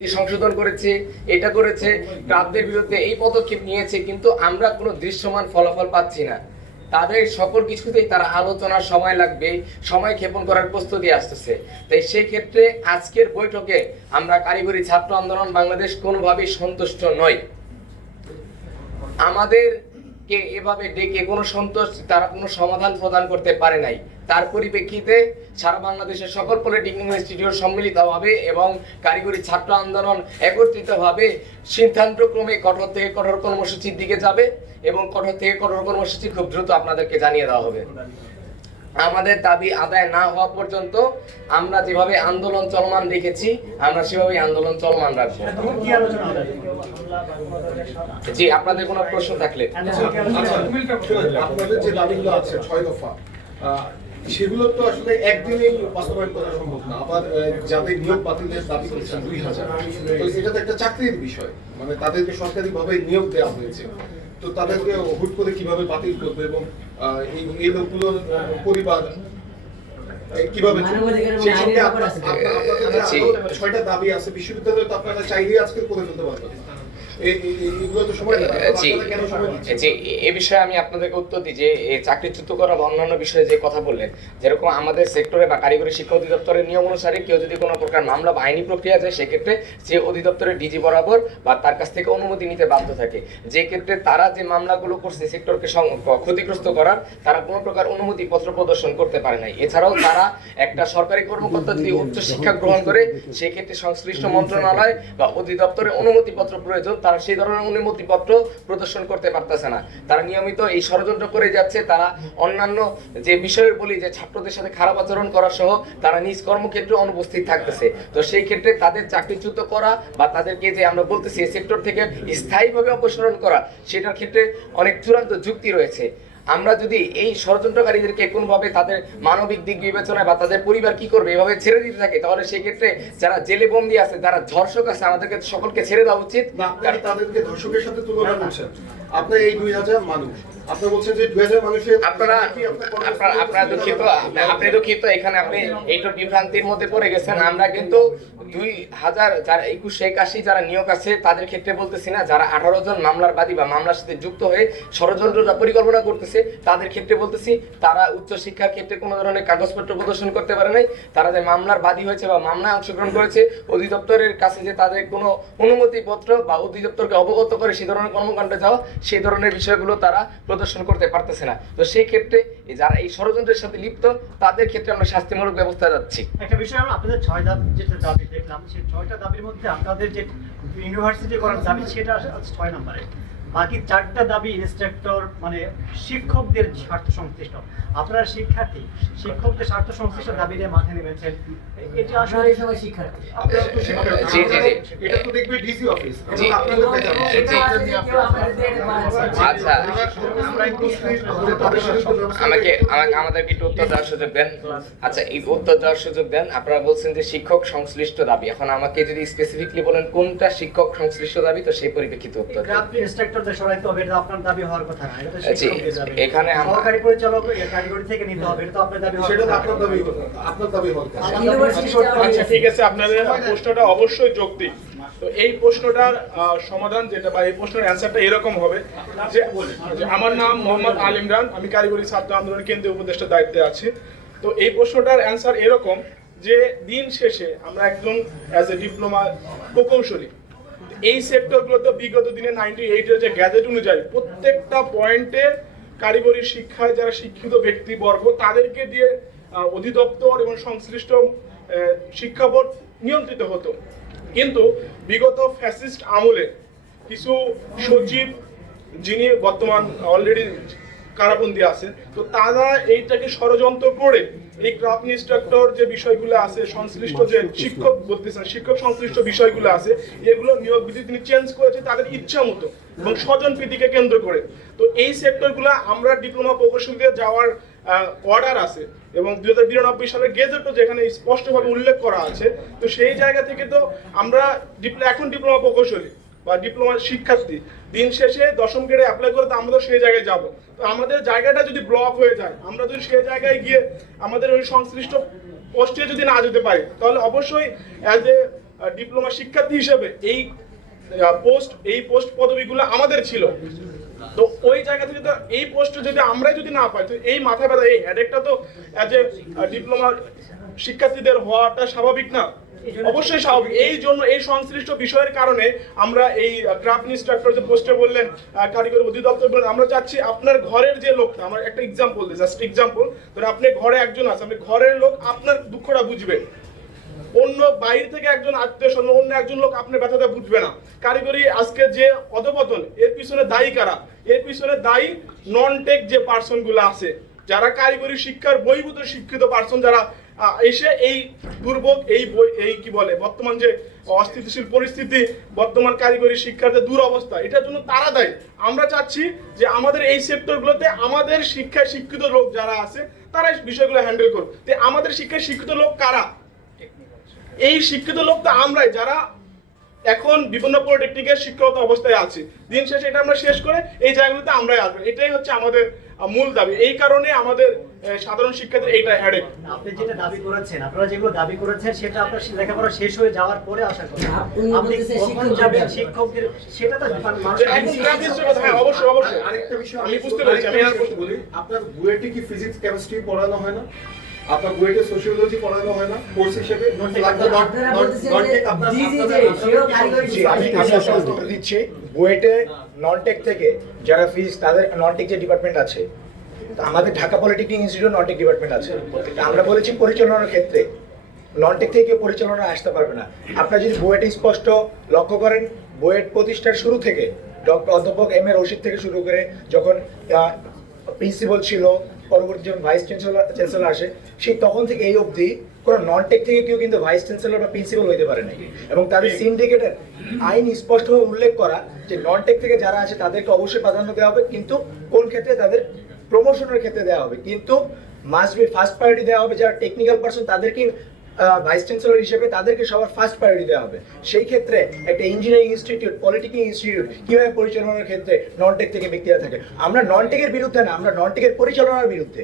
সংশোধন করেছে, এটা করেছে, ক্লাবদের বিরুদ্ধে এই পদক্ষেপ নিয়েছে, কিন্তু আমরা কোনো দৃশ্যমান ফলাফল পাচ্ছি না। তাদের সকল কিছুতেই তারা আলোচনার সময় লাগবে, সময় ক্ষেপণ করার প্রস্তুতি আসতেছে। তাই সেই ক্ষেত্রে আজকের বৈঠকে আমরা কারিগরি ছাত্র আন্দোলন বাংলাদেশ কোনোভাবেই সন্তুষ্ট নই। আমাদেরকে এভাবে ডেকে কোনো তারা কোনো সমাধান প্রদান করতে পারে নাই। তার পরিপ্রেক্ষিতে সারা বাংলাদেশের সকল পলিটেকনিক ইনস্টিটিউট সম্মিলিতভাবে এবং কারিগরি ছাত্র আন্দোলন একত্রিতভাবে সিদ্ধান্তক্রমে কঠোর থেকে কঠোর কর্মসূচির দিকে যাবে এবং কঠোর থেকে কঠোর কর্মসূচি খুব দ্রুত আপনাদেরকে জানিয়ে দেওয়া হবে। আমাদের দাবি আদায় না হওয়া পর্যন্ত আমরা যেভাবে আন্দোলন চলমান রেখেছি আমরা সেভাবেই আন্দোলন চলমান রাখবো। জি, আপনাদের কোনো প্রশ্ন থাকলে আপনাদের যে দাবিগুলো আছে 6 দফা, সেগুলো তো আসলে একদিনেই বাস্তবায়ন করা সম্ভব না। আবার যাদের নিয়োগ বাতিলের দাবি করছেন 2000, তো এটা তো একটা চাকরির বিষয়, মানে তাদেরকে সরকারিভাবে নিয়োগ দেওয়া হয়েছে, তো তাদেরকে হুট করে কিভাবে বাতিল করবে এবং এই লোকগুলোর পরিবার কিভাবে সেই সঙ্গে আপনাদের যে 6টা দাবি আছে বিশ্ববিদ্যালয়ে তো আপনারা চাইলেই আজকে করে ফেলতে পারবেন। এই বিষয়ে আমি আপনাদেরকে উত্তর দিই যে চাকরিচ্যুত করা বা অন্যান্য বিষয়ে যে কথা বললেন, যেরকম আমাদের সেক্টরে বা কারিগরি শিক্ষা অধিদপ্তরের নিয়ম অনুসারে কেউ যদি কোনো প্রকার মামলা বা আইনি প্রক্রিয়া যায় সেক্ষেত্রে যে অধিদপ্তরের ডিজি বরাবর বা তার কাছ থেকে অনুমতি নিতে বাধ্য থাকে। যে ক্ষেত্রে তারা যে মামলাগুলো করছে সেক্টরকে ক্ষতিগ্রস্ত করার, তারা কোনো প্রকার অনুমতি পত্র প্রদর্শন করতে পারে নাই। এছাড়াও তারা একটা সরকারি কর্মকর্তা যদি উচ্চশিক্ষা গ্রহণ করে সেক্ষেত্রে সংশ্লিষ্ট মন্ত্রণালয় বা অধিদপ্তরের অনুমতিপত্র প্রয়োজন, তারা সেই ধরনের অনুমতিপত্র প্রদর্শন করতে পারতেছে না। তারা নিয়মিত এই ষড়যন্ত্র করে যাচ্ছে। তারা অন্যান্য যে বিষয়ে বলি যে ছাত্রদের সাথে খারাপ আচরণ করা সহ তারা নিজ কর্মক্ষেত্রে অনুপস্থিত থাকতেছে। তো সেই ক্ষেত্রে তাদের চাকরিচ্যুত করা বা তাদেরকে যে আমরা বলতেছি এই সেক্টর থেকে স্থায়ীভাবে অপসারণ করা, সেটার ক্ষেত্রে অনেক চূড়ান্ত যুক্তি রয়েছে। আমরা যদি এই ষড়যন্ত্রকারীদেরকে কোনোভাবে তাদের মানবিক দিক বিবেচনায় বা তাদের পরিবার কি করবে এভাবে ছেড়ে দিতে থাকে, তাহলে সেই ক্ষেত্রে যারা জেলে বন্দী আছে, যারা ধর্ষক আছে, আমাদেরকে সকলকে ছেড়ে দেওয়া উচিত। তাদেরকে ধর্ষকের সাথে তুলনা করছেন। আপনার এই 2000 মানুষ, আপনি বলছেন যে 2000 মানুষের আপনারা দুঃখিত, এখানে আপনি এইটা বিভ্রান্তির মধ্যে পড়ে গেছেন। আমরা কিন্তু 2000 যারা 21-81 যারা নিয়োগ আছে তাদের ক্ষেত্রে বলতেছি না, যারা 18 জন মামলার বাদী বা মামলার সাথে যুক্ত হয়ে ষড়যন্ত্রটা পরিকল্পনা করতেছে তাদের ক্ষেত্রে বলতেছি, তারা উচ্চশিক্ষার ক্ষেত্রে কোনো ধরনের কাগজপত্র প্রদর্শন করতে পারে নাই। তারা যে মামলার বাদী হয়েছে বা মামলায় অংশগ্রহণ করেছে, অধিদপ্তরের কাছে যে তাদের কোনো অনুমতিপত্র বা অধিদপ্তরকে অবগত করে সেই ধরনের কর্মকাণ্ডে যাওয়া, সেই ধরনের বিষয়গুলো তারা প্রদর্শন করতে পারতেছে না। তো সেই ক্ষেত্রে যারা এই ষড়যন্ত্রের সাথে লিপ্ত তাদের ক্ষেত্রে আমরা শাস্তিমূলক ব্যবস্থা যাচ্ছি। একটা বিষয় আপনাদের 6 দাবি যেটা দাবি দেখলাম, সেই 6টা দাবির মধ্যে আপনাদের যে ইউনিভার্সিটি করার দাবি সেটা 6 নম্বরে। বাকি 4টা দাবি ইনস্ট্রাক্টর মানে শিক্ষকদের স্বার্থ সংশ্লিষ্ট। আপনারা শিক্ষার্থী, শিক্ষকদের স্বার্থ সংশ্লিষ্ট দাবি নিয়ে মাঠে নেমেছেন, এটা আসলে সবাই শিক্ষার্থী। জি, এটা তো দেখবে ডিসি অফিস। আচ্ছা, আমাদেরকে একটু উত্তর দেওয়ার সুযোগ দেন। আচ্ছা, এই উত্তর দেওয়ার সুযোগ দেন। আপনারা বলছেন যে শিক্ষক সংশ্লিষ্ট দাবি, এখন আমাকে যদি স্পেসিফিকলি বলেন কোনটা শিক্ষক সংশ্লিষ্ট দাবি, তো সেই পরিপ্রেক্ষিতে উত্তর দেন। ইনস্ট্রাক্টরদের সরাইতে হবে, এটা আপনার দাবি হওয়ার কথা না। এটা শিক্ষকদের দাবি। এখানে সরকারি পরিচালক কারিগরি থেকে নিতে হবে, এটা তো আপনার দাবি হওয়ার কথা। আপনার দাবি হওয়ার কথা। আচ্ছা, ঠিক আছে, আপনাদের প্রশ্নটা অবশ্যই যৌক্তিক। তো এই প্রশ্নটার সমাধান যেটা বা এই প্রশ্নের অ্যান্সারটা এরকম হবে যে আমার নাম মোহাম্মদ আল ইমরান, আমি কারিগরি ছাত্র আন্দোলন কেন্দ্রীয় উপদেষ্টার দায়িত্বে আছি। তো এই প্রশ্নটার অ্যান্সার এরকম যে দিন শেষে আমরা একজন অ্যাজ এ ডিপ্লোমা প্রকৌশলী, এই সেক্টরগুলোতে বিগত দিনে 98-এর যে গ্যাজেট অনুযায়ী প্রত্যেকটা পয়েন্টে কারিগরি শিক্ষায় যারা শিক্ষিত ব্যক্তিবর্গ তাদেরকে দিয়ে অধিদপ্তর এবং সংশ্লিষ্ট শিক্ষা বোর্ড নিয়ন্ত্রিত হতো। কিন্তু বিগত ফ্যাসিস্ট আমলে কিছু সচিব যিনি বর্তমান অলরেডি কারাবন্দী আছেন, তো তারা এইটাকে ষড়যন্ত্র করে এই ক্রাফট ইনস্ট্রাক্টর যে বিষয়গুলো আছে, সংশ্লিষ্ট যে শিক্ষক বলতেছেন শিক্ষক সংশ্লিষ্ট বিষয়গুলো আছে, এগুলো নিয়োগ বিধি তিনি চেঞ্জ করেছে তাদের ইচ্ছা মতো এবং স্বজনপ্রীতিকে কেন্দ্র করে। তো এই সেক্টরগুলো আমরা ডিপ্লোমা প্রকৌশলীতে যাওয়ার অর্ডার আছে এবং 2092 সালের গেজেটও যেখানে স্পষ্টভাবে উল্লেখ করা আছে। তো সেই জায়গা থেকে তো আমরা এখন ডিপ্লোমা প্রকৌশলী বা ডিপ্লোমা শিক্ষার্থী, দিন শেষে 10ম গ্রেডে অ্যাপ্লাই করে তো আমরা সেই জায়গায় যাব। তো আমাদের জায়গাটা যদি ব্লক হয়ে যায়, আমরা যদি সেই জায়গায় গিয়ে আমাদের ওই সংশ্লিষ্ট পোস্টে যদি না যেতে পারি, তাহলে অবশ্যই অ্যাজ এ ডিপ্লোমা শিক্ষার্থী হিসেবে এই পোস্ট পদবিগুলো আমাদের ছিল। তো ওই জায়গা থেকে তো এই পোস্টে যদি আমরাই যদি না পাই, তো এই মাথা ব্যথা, এই হেডেকটা তো অ্যাজ এ ডিপ্লোমা শিক্ষার্থীদের হওয়াটা স্বাভাবিক না? অবশ্যই স্বাভাবিক। এই জন্য এই সংশ্লিষ্ট বিষয়ের কারণে আমরা এই ক্রাফট ইনস্ট্রাক্টর যে পোস্টে বললেন, কারিগরি অধিদপ্তর বললেন, আমরা চাচ্ছি আপনার ঘরের যে লোকটা, আমার একটা এক্সাম্পল দিই, জাস্ট এক্সাম্পল, ধরে আপনি ঘরে একজন আছে, আপনি ঘরের লোক আপনার দুঃখটা বুঝবে, অন্য বাইরে থেকে একজন আত্মীয় স্বজন, অন্য একজন লোক আপনার ব্যথাটা বুঝবে না। কারিগরি আজকে যে অধপতন, এর পিছনে দায়ী কারা? এর পিছনে দায়ী নন টেক যে পার্সন গুলো আছে, যারা কারিগরি শিক্ষার বহির্ভূত শিক্ষিত পার্সন, যারা এসে এই দুর্ভোগ, এই কি বলে বর্তমান যে অস্থিতিশীল পরিস্থিতি, বর্তমান কারিগরি শিক্ষার যে দুরবস্থা, এটার জন্য তারা দায়ী। আমরা চাচ্ছি যে আমাদের এই সেক্টরগুলোতে আমাদের শিক্ষায় শিক্ষিত লোক যারা আছে তারা এই বিষয়গুলো হ্যান্ডেল করুক। তো আমাদের শিক্ষায় শিক্ষিত লোক কারা? এই শিক্ষিত লোক তো আমরাই, যারা এখন বিভিন্ন পলিটেকনিকের শিক্ষাগত অবস্থায় আছে। দিন শেষে এটা আমরা শেষ করে এই জায়গাগুলোতে আমরাই আসবো, এটাই হচ্ছে আমাদের মূল দাবি। এই কারণে আমাদের সাধারণ শিক্ষার্থীর এইটা হেডেক। আপনি যেটা দাবি করেছেন, আপনারা যেগুলো দাবি করেছেন সেটা আপনার লেখাপড়া শেষ হয়ে যাওয়ার পরে আশা করি। আপনি কখন যাবেন শিক্ষকদের, সেটা তো মানুষ। হ্যাঁ, অবশ্যই অবশ্যই। আরেকটা বিষয় আমি বুঝতে পেরেছি, আমি আর বলি, আপনার বুয়েটে কি ফিজিক্স কেমিস্ট্রি পড়ানো হয় না? আপনার বুয়েটে সোশিওলজি পড়ানো হয় না কোর্স হিসেবে? দিচ্ছি বুয়েটে নন টেক থেকে যারা ফিজিক্স, তাদের নন টেক যে ডিপার্টমেন্ট আছে, আমাদের Dhaka polytechnic institute non tech department আছে। আমরা বলেছি পরিচালনার ক্ষেত্রে নন টেক থেকে কেউ পরিচালনা আসতে পারবে না। আপনারা যদি বুয়েটে স্পষ্ট লক্ষ্য করেন, বুয়েট প্রতিষ্ঠার শুরু থেকে অধ্যাপক এম এ রশিদ থেকে শুরু করে যখন প্রিন্সিপাল ছিল, পরবর্তী যখন ভাইস চ্যান্সেলর আসে, সেই তখন থেকে এই অবধি কোনো নন টেক থেকে কেউ কিন্তু ভাইস চ্যান্সেলর বা প্রিন্সিপাল হইতে পারে নাই। এবং তাদের সিন্ডিকেটের আইন স্পষ্টভাবে উল্লেখ করা যে নন টেক থেকে যারা আসে তাদেরকে অবশ্যই প্রাধান্য দেওয়া হবে, কিন্তু কোন ক্ষেত্রে? তাদের প্রমোশনের ক্ষেত্রে দেওয়া হবে, কিন্তু মাস্ট বি ফার্স্ট প্রায়োরিটি দেওয়া হবে। যারা টেকনিক্যাল পার্সন তাদেরকে ভাইস চ্যান্সেলর হিসেবে তাদেরকে সবার ফার্স্ট প্রায়োরিটি দেওয়া হবে। সেই ক্ষেত্রে একটা ইঞ্জিনিয়ারিং ইনস্টিটিউট, পলিটেকনিক ইনস্টিটিউট কিভাবে পরিচালনার ক্ষেত্রে নন টেক থেকে ব্যক্তিরা থাকে? আমরা নন টেকের বিরুদ্ধে না, আমরা নন টেকের পরিচালনার বিরুদ্ধে।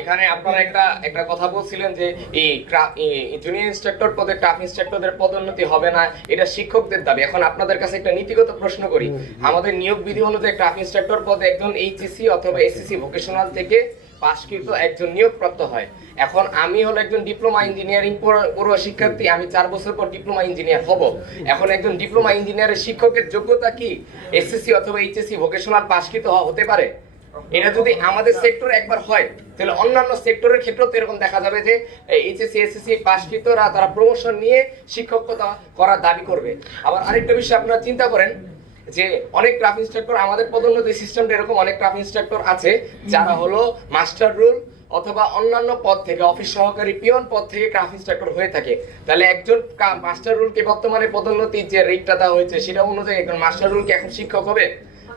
এখানে আপনারা একটা কথা বলছিলেন যে এই জুনিয়র ইনস্ট্রাক্টর পদে ক্রাফট ইনস্ট্রাক্টরদের পদোন্নতি হবে না, এটা শিক্ষকদের দাবি। এখন আপনাদের কাছে একটা নীতিগত প্রশ্ন করি, আমাদের নিয়োগ বিধি হলো যে ক্রাফট ইনস্ট্রাক্টর পদে একজন এইচএসসি অথবা এসএসসি ভোকেশনাল থেকে পাশকৃত একজন নিয়োগপ্রাপ্ত হয়। এখন আমি হলো একজন ডিপ্লোমা ইঞ্জিনিয়ারিং পড়ুয়া শিক্ষার্থী, আমি 4 বছর পর ডিপ্লোমা ইঞ্জিনিয়ার হব। এখন একজন ডিপ্লোমা ইঞ্জিনিয়ারের শিক্ষকের যোগ্যতা কি এসএসসি অথবা এইচএসসি ভোকেশনাল পাশকৃত হতে পারে? এটা যদি আমাদের সেক্টর একবার হয়, তাহলে অন্যান্য সেক্টরের ক্ষেত্রেও তো এরকম দেখা যাবে যে এইচএসসি এসএসসি পাশকৃতরা তারা প্রমোশন নিয়ে শিক্ষকতা করার দাবি করবে। আবার আরেকটা বিষয় আপনারা চিন্তা করেন যে অনেক ক্রাফট ইনস্ট্রাক্টর, আমাদের পদোন্নতি সিস্টেমটা এরকম, অনেক ক্রাফট ইনস্ট্রাক্টর আছে যারা হলো মাস্টার রুল অথবা অন্যান্য পদ থেকে, অফিস সহকারী, পিয়ন পদ থেকে ক্রাফট ইনস্ট্রাক্টর হয়ে থাকে। তাহলে একজন মাস্টার রুলকে বর্তমানে পদোন্নতির যে রেটটা দেওয়া হয়েছে সেটা অনুযায়ী একজন মাস্টার রুলকে এখন শিক্ষক হবে?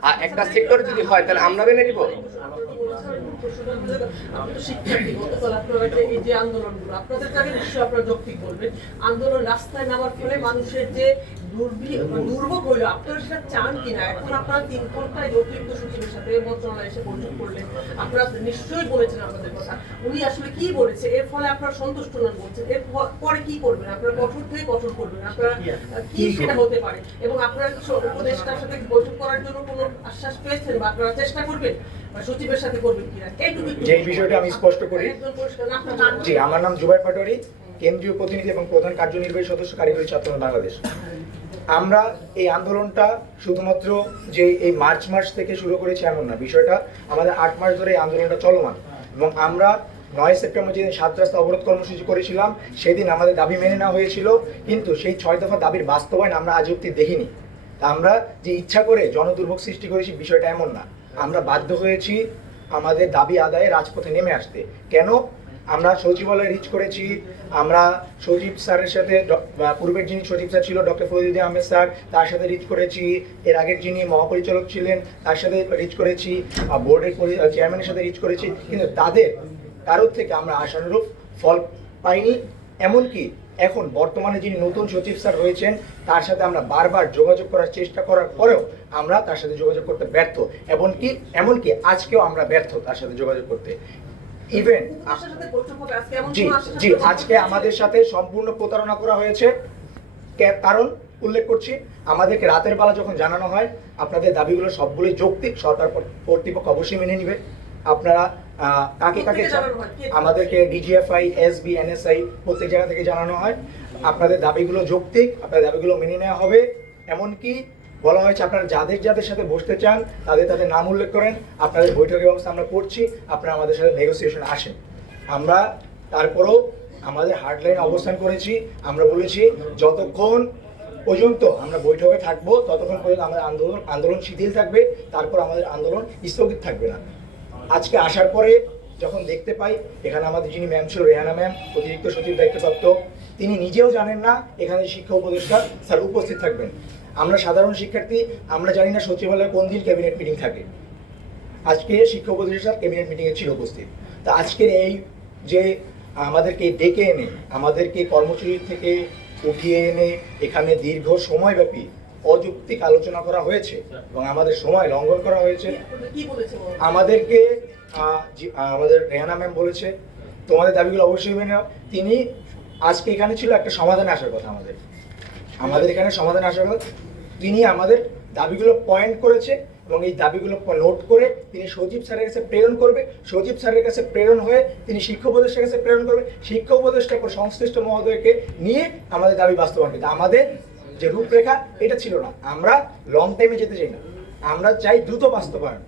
আর একটা সেক্টরে যদি হয় তাহলে আমরা মেনে নিব? এই যে আন্দোলনগুলো আপনাদের কাছে নিশ্চয়ই আপনারা যৌক্তিক বলবেন, আন্দোলন রাস্তায় নামার ফলে মানুষের যে দুর্ভোগ হইলো, আপনারা সেটা চান কিনা? এখন আপনারা 3 ঘন্টায় অতিরিক্ত সচিবের সাথে মন্ত্রণালয়ে এসে বৈঠক করলেন, আপনারা নিশ্চয়ই বলেছেন আপনাদের কথা, উনি আসলে কি বলেছে, এর ফলে আপনারা সন্তুষ্ট নন বলছেন, এর পরে কি করবেন? আপনারা কঠোর থেকে কঠোর করবেন, আপনারা কি সেটা হতে পারে? এবং আপনারা উপদেষ্টার সাথে বৈঠক করার জন্য কোনো আশ্বাস পেয়েছেন বা আপনারা চেষ্টা করবেন সচিবের সাথে করবেন কিনা? যে বিষয়টা আমি স্পষ্ট করি, জি, আমার নাম জুবাইর পাটোয়ারি, কেন্দ্রীয় প্রতিনিধি এবং প্রধান কার্যনির্বাহী সদস্য, কারিগরি ছাত্র বাংলাদেশ। আমরা এই আন্দোলনটা শুধুমাত্র যে এই মার্চ মাস থেকে শুরু করেছি এমন না, বিষয়টা আমাদের 8 মাস ধরে এই আন্দোলনটা চলমান। এবং আমরা 9 সেপ্টেম্বর যেদিন 7 রাস্তা অবরোধ কর্মসূচি করেছিলাম, সেদিন আমাদের দাবি মেনে নেওয়া হয়েছিল, কিন্তু সেই 6 দফা দাবির বাস্তবায়ন আমরা আজ অব্দি দেখিনি। তা আমরা যে ইচ্ছা করে জনদুর্ভোগ সৃষ্টি করেছি, বিষয়টা এমন না। আমরা বাধ্য হয়েছি আমাদের দাবি আদায়ে রাজপথে নেমে আসতে। কেন? আমরা সচিবালয়ে রিচ করেছি, আমরা সচিব স্যারের সাথে, পূর্বের যিনি সচিব স্যার ছিল ডক্টর ফরিদ আহমেদ স্যার, তার সাথে রিচ করেছি, এর আগের যিনি মহাপরিচালক ছিলেন তার সাথে রিচ করেছি, বোর্ডের চেয়ারম্যানের সাথে রিচ করেছি, কিন্তু তাদের কারোর থেকে আমরা আশানুরূপ ফল পাইনি। এমনকি এখন বর্তমানে যিনি নতুন সচিব স্যার রয়েছেন তার সাথে আমরা বারবার যোগাযোগ করার চেষ্টা করার পরেও আমরা তার সাথে যোগাযোগ করতে ব্যর্থ, এমনকি আজকেও আমরা ব্যর্থ তার সাথে যোগাযোগ করতে। ইভেন উপদেষ্টার সাথে বৈঠক হবে আজকে, এমন জি কোনো আশ্বাস জি আপনারা আজকে দিয়েছেন? আমাদের সাথে সম্পূর্ণ প্রতারণা করা হয়েছে। কারণ উল্লেখ করছি, আমাদেরকে রাতের বেলা যখন জানানো হয় আপনাদের দাবিগুলো সবগুলোই যৌক্তিক, সরকার কর্তৃপক্ষ অবশ্যই মেনে নিবে। আপনারা কাকে কাকে কোত্থেকে জানানো হয়? কে? আমাদেরকে ডিজিএফআই, এসবি, এনএসআই প্রত্যেক জায়গা থেকে জানানো হয় আপনাদের দাবিগুলো যৌক্তিক, আপনাদের দাবিগুলো মেনে নেওয়া হবে। এমনকি বলা হয়েছে আপনারা যাদের যাদের সাথে বসতে চান তাদের তাদের নাম উল্লেখ করেন, আপনাদের বৈঠকের ব্যবস্থা আমরা করছি, আপনারা আমাদের সাথে নেগোসিয়েশন আসেন। আমরা তারপরও আমাদের হার্ডলাইনে অবস্থান করেছি। আমরা বলেছি যতক্ষণ পর্যন্ত আমরা বৈঠকে থাকবো ততক্ষণ পর্যন্ত আমাদের আন্দোলন শিথিল থাকবে, তারপর আমাদের আন্দোলন স্থগিত থাকবে না। আজকে আসার পরে যখন দেখতে পাই এখানে আমাদের যিনি ম্যাম ছিল, রেহানা ম্যাম, অতিরিক্ত সচিব দায়িত্বপ্রাপ্ত, তিনি নিজেও জানেন না এখানে শিক্ষা উপদেষ্টা স্যার উপস্থিত থাকবেন। আমরা সাধারণ শিক্ষার্থী, আমরা জানি না সচিবালয়ে কোন দিন ক্যাবিনেট মিটিং থাকে। আজকে শিক্ষা উপদেষ্টা ক্যাবিনেট মিটিংয়ে ছিল উপস্থিত। তা আজকের এই যে আমাদেরকে ডেকে এনে আমাদেরকে কর্মসূচি থেকে উঠিয়ে এনে এখানে দীর্ঘ সময়ব্যাপী অযৌক্তিক আলোচনা করা হয়েছে এবং আমাদের সময় লঙ্ঘন করা হয়েছে। কি বলেছে বলো? আমাদেরকে আমাদের রেহানা ম্যাম বলেছে তোমাদের দাবিগুলো অবশ্যই মেনে নাও। তিনি আজকে এখানে ছিল একটা সমাধানে আসার কথা, আমাদের এখানে সমাধানে আসার কথা। তিনি আমাদের দাবিগুলো পয়েন্ট করেছে এবং এই দাবিগুলো নোট করে তিনি সচিব স্যারের কাছে প্রেরণ করবে। সচিব স্যারের কাছে প্রেরণ হয়ে তিনি শিক্ষা উপদেষ্টার কাছে প্রেরণ করবে। শিক্ষা উপদেষ্টা পর সংশ্লিষ্ট মহোদয়কে নিয়ে আমাদের দাবি বাস্তবায়ন করতে। আমাদের যে রূপরেখা এটা ছিল না, আমরা লং টাইমে যেতে চাই না, আমরা চাই দ্রুত বাস্তবায়ন।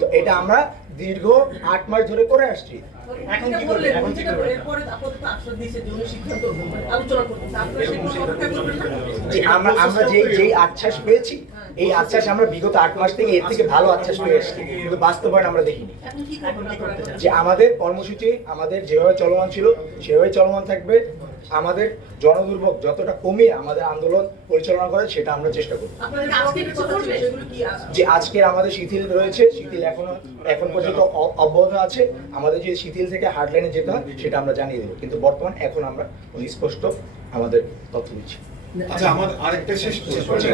তো এটা আমরা দীর্ঘ 8 মাস ধরে করে আসছি। এখন কি করবেন? এখন কি করবেন? এরপরে আপাতত আশ্বাস দিয়েছে যে উনি সিদ্ধান্ত আলোচনা করতেছে, আপনারা সেই কোনো অপেক্ষা করবেন না? যে আমরা যেই আশ্বাস পেয়েছি, এই আশ্বাস আমরা বিগত 8 মাস থেকে এর থেকে ভালো আশ্বাস পেয়ে এসেছি, কিন্তু বাস্তবায়ন আমরা দেখিনি। এখন কি এখন কি করতে চান? যে আমাদের কর্মসূচি আমাদের যেভাবে চলমান ছিল সেভাবে চলমান থাকবে। আমাদের জনদুর্ভোগ যতটা কমিয়ে আমাদের আন্দোলন পরিচালনা করে সেটা আমরা চেষ্টা করব। আপনারা আজকে কিছু করবেন সেগুলো কি যে আজকে আমাদের শিথিল রয়েছে, শিথিল এখন পর্যন্ত অব্যাহত আছে। আমাদের যে শিথিল থেকে হার্ডলাইনে যেতে হয় সেটা আমরা জানিয়ে দেবো, কিন্তু বর্তমান এখন আমরা স্পষ্ট আমাদের তথ্য দিচ্ছি। আচ্ছা, আমার আরেকটা শেষ প্রশ্ন।